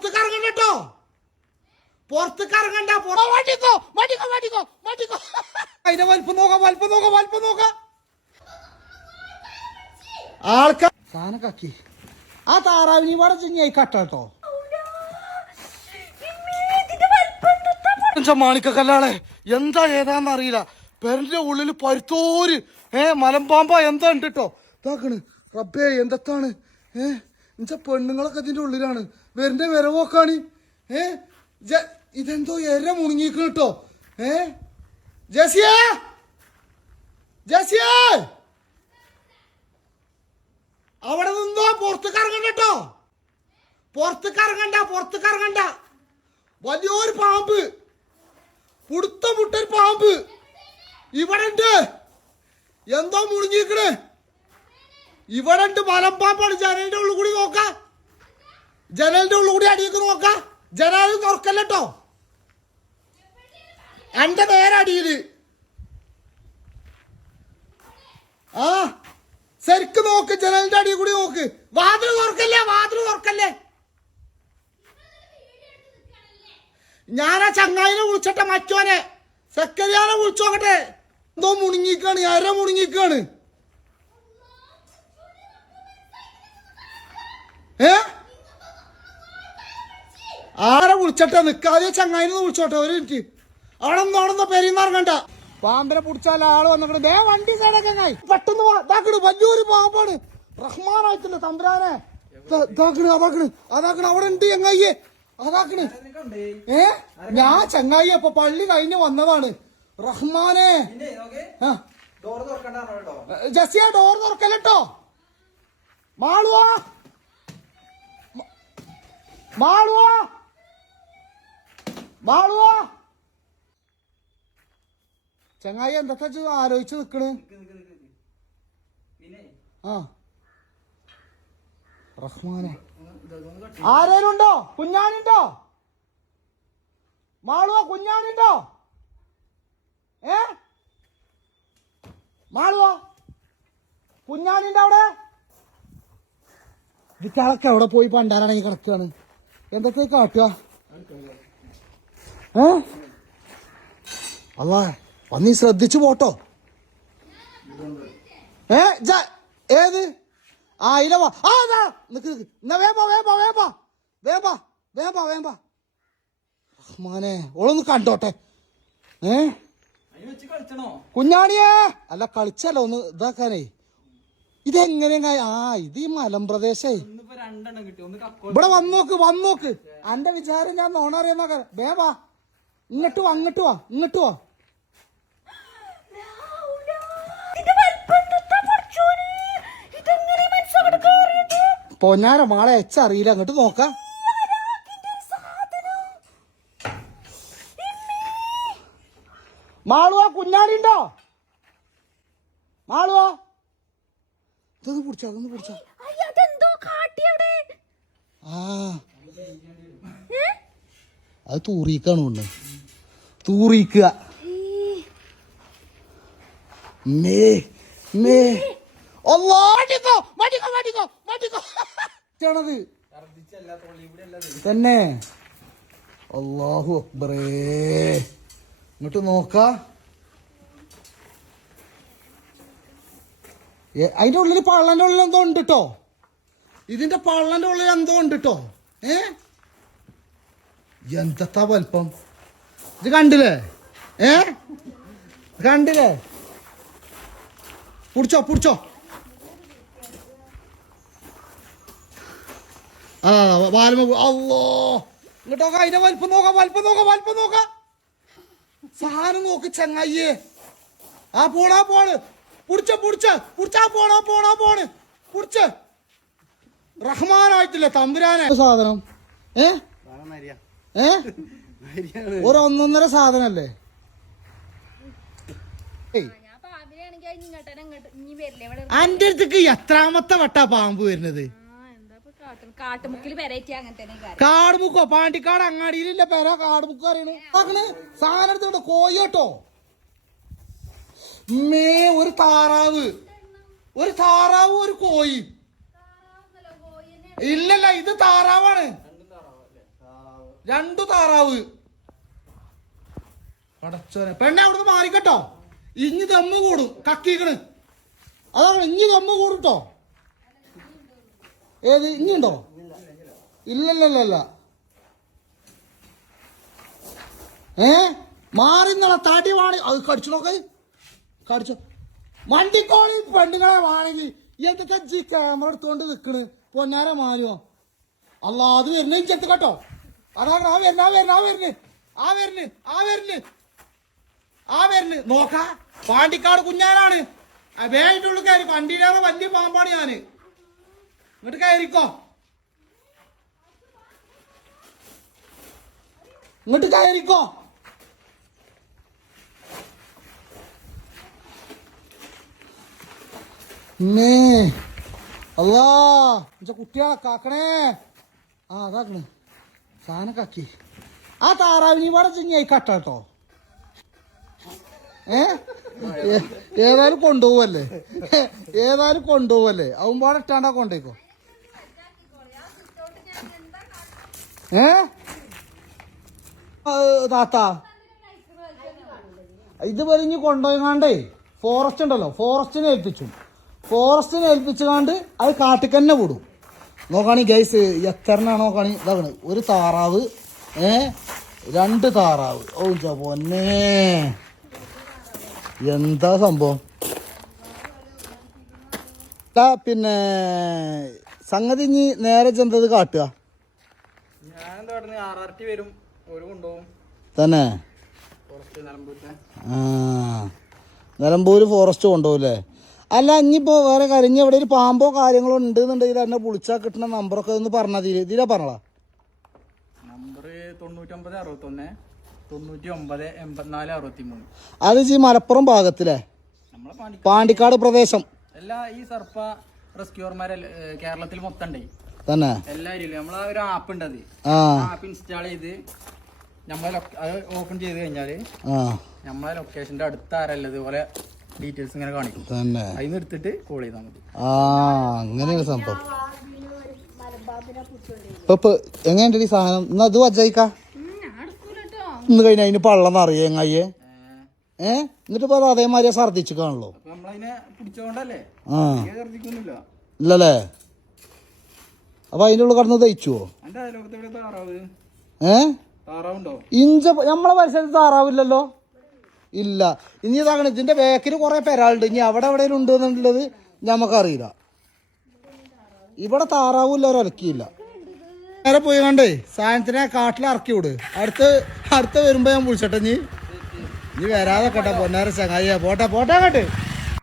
പുറത്തേക്ക് ഇറങ്ങണ്ട കേട്ടോ, പുറത്തേക്ക് ഇറങ്ങണ്ട. അതിന്റെ വലിപ്പം നോക്ക. ആൾക്കാർ സാധനക്കാക്കി ആ താറാവിനി പാടെ ചെങ്ങായി കട്ടോ. മാണിക്കല്ലാളെ എന്താ ഏതാന്ന് അറിയില്ല. പെരന്റെ ഉള്ളില് പരുത്തോര് മലമ്പാമ്പ എന്താ ഉണ്ട് കേട്ടോ. ഇതാക്കണ് റബ്ബേ എന്താണ് എന്നുവെച്ചാ പെണ്ണുങ്ങളൊക്കെ ഇതിന്റെ ഉള്ളിലാണ്. വരന്റെ വരവോക്കാണ്. ഇതെന്തോ എര മുണുങ്ങിക്കണ് കേട്ടോ. ജസിയേ അവിടെ നിന്നോ, പുറത്തേക്ക് ഇറങ്ങണ്ട കേട്ടോ, പുറത്തേക്ക് ഇറങ്ങണ്ട. വലിയൊരു പാമ്പ്, പുടുത്ത മുട്ടൊരു പാമ്പ് ഇവിടെ ഉണ്ട്. എന്തോ മുഴുങ്ങിക്കണ് ഇവിടെ ഉണ്ട്. മലമ്പാമ്പാണ്. ജനലിന്റെ ഉള്ളിൽ കൂടി നോക്ക, ജനലിന്റെ ഉള്ളിൽ കൂടി അടിയൊക്കെ നോക്ക. ജനാല് തുറക്കല്ലോ എന്റെ നേരെ അടിയില്. ആ ശരിക്ക് നോക്ക്, ജനലിന്റെ അടിയിൽ കൂടി നോക്ക്. വാതില് തുറക്കല്ലേ. ഞാനാ ചങ്ങായിനെ വിളിച്ചട്ടെ, മറ്റോനെ സെക്രട്ടറിയാനെ വിളിച്ചു നോക്കട്ടെ. എന്തോ മുണുങ്ങിക്കാണ്, അര മുണുങ്ങിക്കാണ്. ആരെ വിളിച്ചട്ടെ, നിക്കാതെ ചങ്ങായിനെ വിളിച്ചോട്ടെ. ഒരു മിനിറ്റ്. അവിടെ പെരുന്നാറങ്ങണ്ട. പാമ്പിനെ പിടിച്ചാൽ ആള് വന്നിട്ട് വണ്ടി സൈഡൊക്കെ പെട്ടെന്ന് വലിയൊരു പാമ്പാണ്. റഹ്മാനായിട്ടില്ല തമ്പുരാനെ. അതാക്കണ് അവിടെ ഉണ്ട് ചങ്ങായിയെ. അതാക്കണ് ഞാൻ ചങ്ങായി അപ്പൊ പള്ളി കഴിഞ്ഞ് വന്നതാണ്. റഹ്മാനെ ജസിയ ഡോർ തുറക്കല്ലോ. മാളുവാ ചങ്ങായി എന്തൊക്കെ ആലോചിച്ച് നിക്കണ്. ആ റഹ്മാനെ ആരേലും ഉണ്ടോ? കുഞ്ഞാനുണ്ടോ? മാളുവോ കുഞ്ഞാനുണ്ടോ? മാളുവോ കുഞ്ഞാനുണ്ടോ അവിടെ? ഇതൊക്കെ അവിടെ പോയി പണ്ടാരാണെങ്കിൽ കിടക്കുകയാണ്. എന്തൊക്കെ കാട്ടുക? അല്ലാ വന്നീ ശ്രദ്ധിച്ചു പോട്ടോ. ഏത് ഇലവാ റഹ്മാനെ ഓളൊന്ന് കണ്ടോട്ടെ. കുഞ്ഞാണിയേ അല്ല കളിച്ചല്ല ഒന്ന് ഇതാക്കാനേ. ഇതെങ്ങനെ ഇത് ഈ മലമ്പ്രദേശേ. ഇവിടെ വന്നോക്ക്. അന്റെ വിചാരം ഞാൻ നോണറിയാ. വേവാ ഇങ്ങോട്ട് വാ. പൊന്നാര മാളെ അറിയില്ല. അങ്ങോട്ട് നോക്ക. മാളുവാ കുഞ്ഞാടി ഉണ്ടോ? മാളുവാ ഇതൊന്ന് പിടിച്ചോ. അത് തൂറിക്കാണ് കൊണ്ട് തൂറിക്കുക. തന്നെ അല്ലാഹു അക്ബറേ. ഇങ്ങോട്ട് നോക്ക. അതിന്റെ ഉള്ളിൽ പള്ളന്റെ ഉള്ളിൽ എന്തോ ഉണ്ട് കേട്ടോ. ഇതിന്റെ പള്ളന്റെ ഉള്ളിൽ എന്തോ ഉണ്ട് കേട്ടോ. എന്താ വലുപ്പം ഇത് കണ്ടില്ലേ? പിടിച്ചോ. വാൽമ. അല്ലോ ഇങ്ങോട്ടോക്ക. അതിന്റെ വലിപ്പം നോക്ക. സാധനം നോക്ക് ചങ്ങായിയെ. പോണ് പിടിച്ചാ പോണ്. റഹ്മാനായിട്ടില്ല തമ്പുരാനെ സാധനം. ഒന്നൊന്നര സാധനല്ലേ. അന്റെ അടുത്തേക്ക് എത്രാമത്തെ വട്ടാ പാമ്പ് വരുന്നത്? കാടുമുക്കോ? പാണ്ടിക്കാട് അങ്ങാടിയിലില്ല പെര. കാടുമുക്ക് അറിയണ സാധനം എടുത്തോണ്ട് കോയോട്ടോ. ഒരു താറാവ് ഒരു കോയി. ഇല്ലല്ല ഇത് താറാവാണ്. 2 താറാവ്. പടച്ചോനെ പെണ്ണെ അവിടുന്ന് മാറിക്കട്ടോ. ഇഞ്ഞി ദമ്മ് കൂടും. കക്കീക്കണ് അതാണ്. ഇഞ്ഞി ദമ്മ് കൂടുട്ടോ. ഏത് ഇഞ്ഞുണ്ടോ? ഇല്ലല്ലല്ല. മാറിന്നള തടി വാണി അത് കടിച്ചു നോക്ക്. കടിച്ചോ വണ്ടിക്കോളി പെണ്ണുങ്ങളെ വാണെങ്കിൽ എന്തൊക്കെ ജി ക്യാമറ എടുത്തോണ്ട് നിക്കണ്. പൊന്നാര മാനുവോ അല്ല അത് വരുന്ന ചെത്ത് കേട്ടോ. അതാണ് ആ വരുന്ന് നോക്ക. പാണ്ടിക്കാട് കുഞ്ഞാനാണ്. വേണ്ടിട്ടുള്ള കയറി. വണ്ടിയിലേറെ വലിയ പാമ്പാണ് ഞാന്. ഇങ്ങോട്ട് കയറിക്കോ. അല്ലാ കുട്ടികളെ കാക്കണേ. അതാക്കണ് സാധനം കാക്കി. ആ താറാവിനി പാടെ ചിങ്ങായി കട്ടോ. ഏതായാലും കൊണ്ടുപോവല്ലേ അവൻ പാടെ ഇട്ടാണ്ടാ കൊണ്ടേക്കോ. താത്ത ഇത് പറഞ്ഞ് കൊണ്ടുപോയിക്കാണ്ടേ ഫോറസ്റ്റ് ഉണ്ടല്ലോ, ഫോറസ്റ്റിനെ ഏൽപ്പിച്ചുകാണ്ട് അത് കാട്ടിക്കന്നെ വിടും. നോക്കാണി ഗൈസ് എത്രനാണോ നോക്കാണി. ഇതാക്കണ് 1 താറാവ്, 2 താറാവ്. ഓ പൊന്നേ എന്താ സംഭവം. പിന്നെ സംഗതി ഇനി നേരെ ചെന്തത് കാട്ടുക തന്നെ. നിലമ്പൂര് ഫോറസ്റ്റ് കൊണ്ടുപോകും. അല്ല ഇനിയിപ്പോ വേറെ കാര്യം, ഇനി എവിടെ ഒരു പാമ്പോ കാര്യങ്ങളോ ഉണ്ടെന്നുണ്ടെങ്കിൽ എന്നെ വിളിച്ചാൽ കിട്ടുന്ന നമ്പറൊക്കെ ഒന്ന് പറഞ്ഞാൽ ഇതിലാ പറഞ്ഞോളാ. നമ്പർ 9969898463. അത് മലപ്പുറം ഭാഗത്തിലെ പാണ്ടിക്കാട് പ്രദേശം. എല്ലാ ഈ സർപ്പ റെസ്ക്യൂർമാരെ കേരളത്തിൽ മൊത്തം ഉണ്ട് തന്നെ. എല്ലാവരും നമ്മളെ ഒരു ആപ്പ് ഉണ്ട്. അത് ആപ്പ് ഇൻസ്റ്റാൾ ചെയ്ത് നമ്മളെ അത് ഓപ്പൺ ചെയ്ത് കഴിഞ്ഞാല് നമ്മളെ ലൊക്കേഷന്റെ അടുത്ത് ആരല്ലത് പോലെ ഡീറ്റെയിൽസ് ഇങ്ങനെ കാണിക്കും. അതിന് എടുത്തിട്ട് കോൾ ചെയ്താൽ മതി. അങ്ങനെയാണ് സംഭവം. ഇപ്പൊ എങ്ങനെയുണ്ട് ഈ സാധനം? എന്നാ അത് വജയിക്ക ഇന്ന് കഴിഞ്ഞ അതിന് പള്ളന്ന് അറിയാം എങ്ങയ്യേ. എന്നിട്ടിപ്പോ അത് അതേമാതിരി ഛർദിച്ചു കാണല്ലോ. ഇല്ലല്ലേ? അപ്പൊ അതിൻ്റെ ഉള്ളിൽ കടന്ന് തയ്ച്ചുവോ? നമ്മളെ പരിസരത്ത് താറാവില്ലല്ലോ. ഇല്ല. ഇനി ഇതാണ് ഇതിന്റെ ബാക്കിൽ കുറെ പെരാളുണ്ട്. ഇനി അവിടെ എവിടെയും ഉണ്ട് എന്നുള്ളത് ഞമ്മക്കറിയില്ല. ഇവിടെ താറാവില്ല, ഒരലക്കിയില്ല. നേരെ പോയി കണ്ടേ സാധനത്തിനെ കാട്ടിൽ ഇറക്കി വിട്. അടുത്ത വരുമ്പോ ഞാൻ വിളിച്ചട്ടെ. നീ വരാതെ കേട്ടോ പൊന്നാര ചങ്ങായിയാ. പോട്ടെ കേട്ടെ.